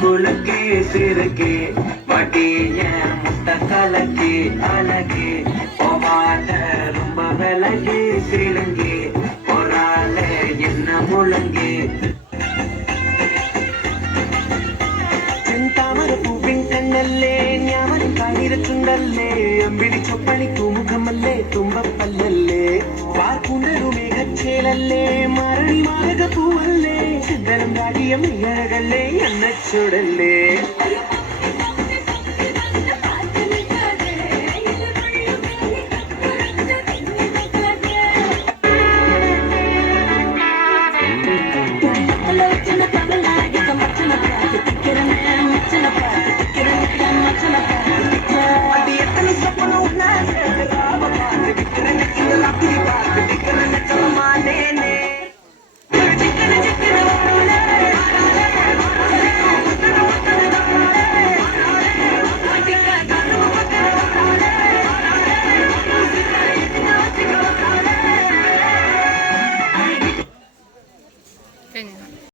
குலுக்கி சிறுக்கி வட்டிய முத்த கலக்கி அழகி போவாத ரொம்ப விலகி சிலுங்கி பொறால என்ன முழங்கி ചെന്താമര പൂവിൻ കണ്ണല്ലേ ഞാമരം കാണിരച്ചുണ്ടല്ലേ അമ്പിടി ചൊപ്പണി തൂമുഖമല്ലേ തുമ്പപ്പല്ലല്ലേ വാർപ്പുണ്ടൊരു മേഘച്ചേലല്ലേ മരണി മാരക പൂവല്ലേ സിദ്ധനം രാടിയം അഴകല്ലേ എന്ന ചുടല്ലേ